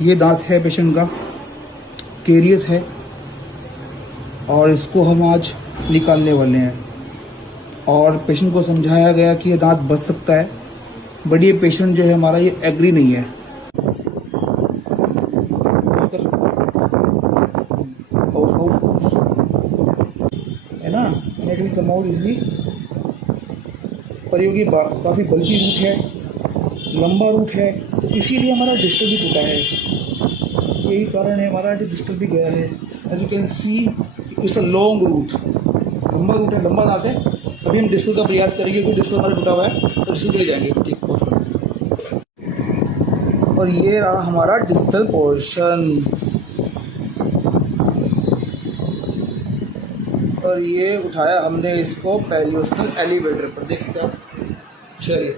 ये दांत है पेशेंट का, केरियस है और इसको हम आज निकालने वाले हैं। और पेशेंट को समझाया गया कि ये दांत बच सकता है, बट ये पेशेंट जो है हमारा ये एग्री नहीं है। है ना, it will come out easily. पर ये काफ़ी बल्कि रूट है, लंबा रूट है, तो इसीलिए हमारा डिस्टल भी टूटा है। यही कारण है हमारा डिस्टल भी गया है। As you can see it's a long route, लंबा रूट है, लंबा दांत है। अभी हम डिस्टल का प्रयास करेंगे, क्योंकि डिस्टल हमारा टूटा हुआ है, तो डिस्टल के लिए जाएंगे। ठीक, और ये रहा हमारा डिस्टल पोर्शन, और ये उठाया हमने इसको पेरियोस्टल एलिवेटर पर। देख सकते हैं, चलिए।